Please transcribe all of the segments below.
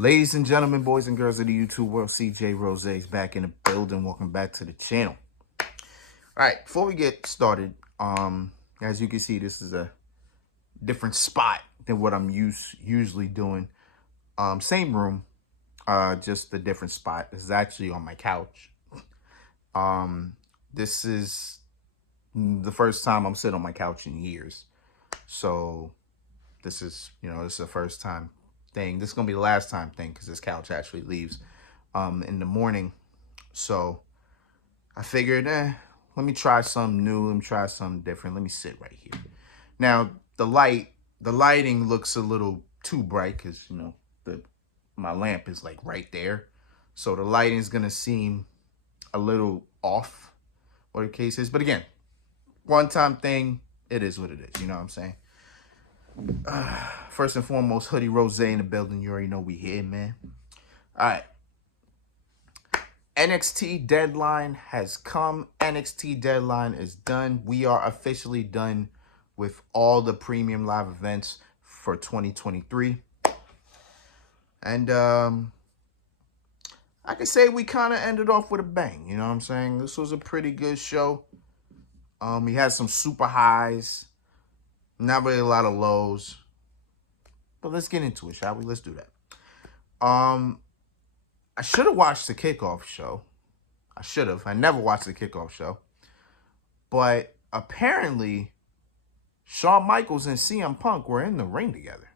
Ladies and gentlemen, boys and girls of the YouTube world, CJ Rose is back in the building. Welcome back to the channel. All right, before we get started, as you can see, this is a different spot than what I'm usually doing. Same room, just a different spot. This is actually on my couch. This is the first time I'm sitting on my couch in years. So this is, this is the first time thing. This is going to be the last time thing because this couch actually leaves in the morning. So I figured, let me try something new. Let me try something different. Let me sit right here. Now, the lighting looks a little too bright because, my lamp is like right there. So the lighting is going to seem a little off, what the case is. But again, one-time thing, it is what it is. You know what I'm saying? First and foremost, Hoodie Rose in the building. You already know we here, man. All right. NXT deadline has come. NXT deadline is done. We are officially done with all the premium live events for 2023. And I can say we kind of ended off with a bang. You know what I'm saying? This was a pretty good show. We had some super highs. Not really a lot of lows. But let's get into it, shall we? Let's do that. I should have watched the kickoff show. I should have. I never watched the kickoff show. But apparently, Shawn Michaels and CM Punk were in the ring together.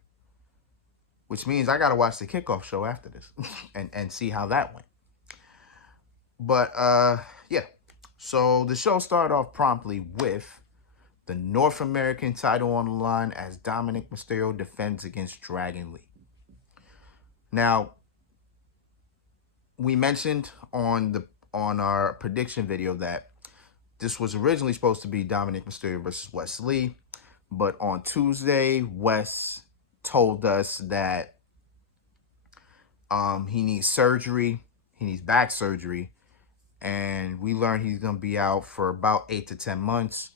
Which means I got to watch the kickoff show after this and see how that went. But, yeah. So the show started off promptly with the North American title on the line as Dominik Mysterio defends against Dragon Lee. Now, we mentioned on our prediction video that this was originally supposed to be Dominik Mysterio versus Wes Lee, but on Tuesday, Wes told us that he needs surgery. He needs back surgery, and we learned he's going to be out for about 8 to 10 months.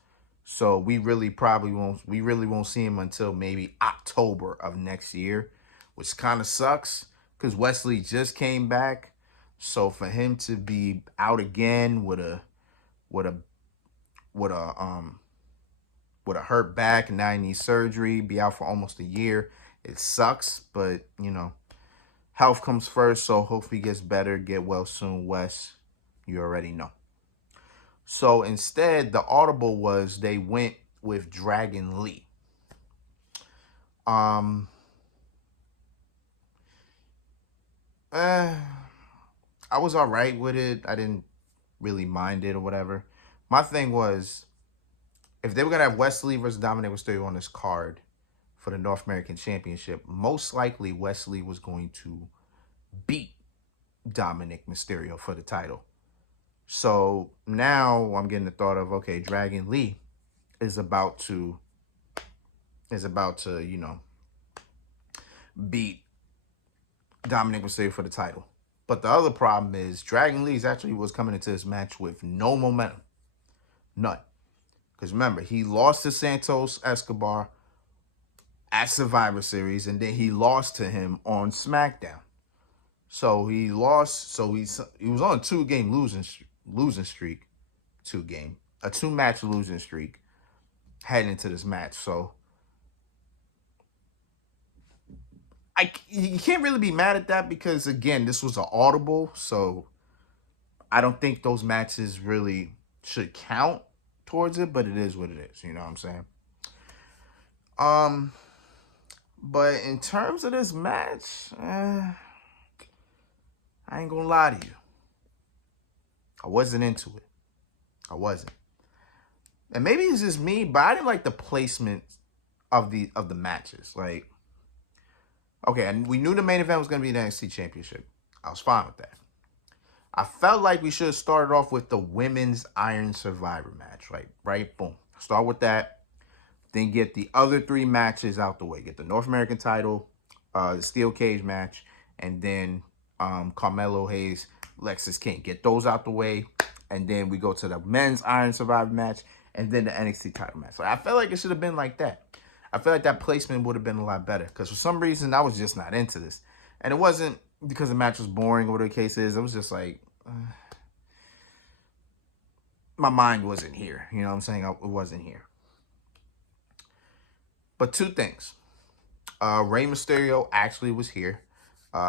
So we really won't see him until maybe October of next year, which kind of sucks because Wesley just came back. So for him to be out again with a hurt back and now he needs surgery, be out for almost a year, it sucks. But health comes first. So hopefully he gets better, get well soon, Wes. You already know. So instead, the audible was they went with Dragon Lee. I was all right with it. I didn't really mind it or whatever. My thing was, if they were going to have Wesley versus Dominik Mysterio on this card for the North American Championship, most likely Wesley was going to beat Dominik Mysterio for the title. So now I'm getting the thought of, okay, Dragon Lee is about to beat Dominik Mysterio for the title. But the other problem is Dragon Lee actually was coming into this match with no momentum. None. Because remember, he lost to Santos Escobar at Survivor Series, and then he lost to him on SmackDown. So he lost. So he was on a 2-game losing streak, a 2-match losing streak heading into this match. So you can't really be mad at that because, again, this was an audible. So I don't think those matches really should count towards it, but it is what it is. You know what I'm saying? But in terms of this match, I ain't gonna lie to you. I wasn't into it. I wasn't. And maybe it's just me, but I didn't like the placement of the matches. Like, okay, and we knew the main event was going to be the NXT Championship. I was fine with that. I felt like we should have started off with the Women's Iron Survivor match, right? Boom. Start with that. Then get the other 3 matches out the way. Get the North American title, the Steel Cage match, and then Carmelo Hayes, Lexis King. Get those out the way, and then we go to the Men's Iron Survivor match, and then the NXT title match. So I felt like it should have been like that. I feel like that placement would have been a lot better because for some reason I was just not into this. And it wasn't because the match was boring or whatever the case is. It was just like, my mind wasn't here. You know what I'm saying? It wasn't here. But two things. Rey Mysterio actually was here.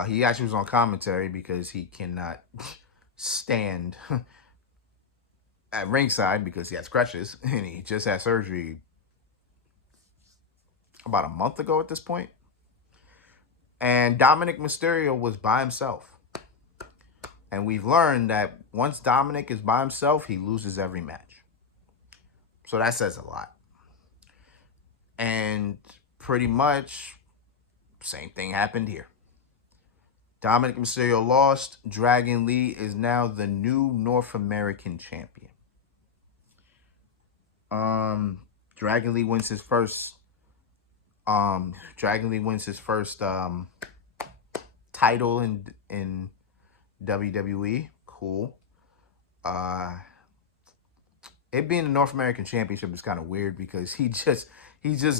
He actually was on commentary because he cannot stand at ringside because he has crutches and he just had surgery about a month ago at this point. And Dominik Mysterio was by himself. And we've learned that once Dominik is by himself, he loses every match. So that says a lot. And pretty much same thing happened here. Dominik Mysterio lost. Dragon Lee is now the new North American champion. Dragon Lee wins his first title in WWE. Cool. It being the North American Championship is kind of weird because he just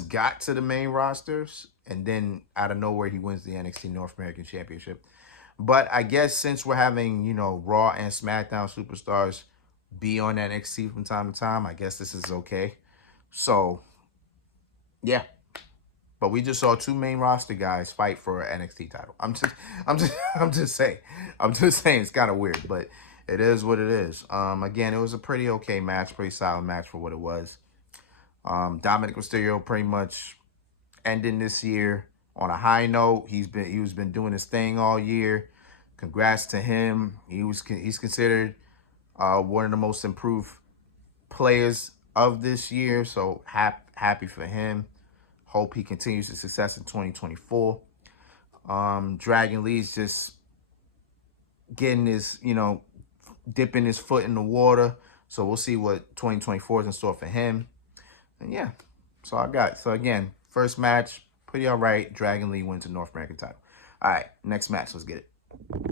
got to the main rosters and then out of nowhere he wins the NXT North American Championship. But I guess since we're having, you know, Raw and SmackDown superstars be on NXT from time to time, I guess this is okay. So, yeah. But we just saw two main roster guys fight for an NXT title. I'm just saying it's kind of weird, but it is what it is. Again, it was a pretty okay match, pretty solid match for what it was. Dominik Mysterio pretty much ending this year on a high note. He's been doing his thing all year. Congrats to him. He's considered one of the most improved players of this year. So happy for him. Hope he continues his success in 2024. Dragon Lee's just getting his, dipping his foot in the water. So we'll see what 2024 is in store for him. And yeah, that's all I got. So again, first match, pretty all right. Dragon Lee wins the North American title. All right, next match. Let's get it.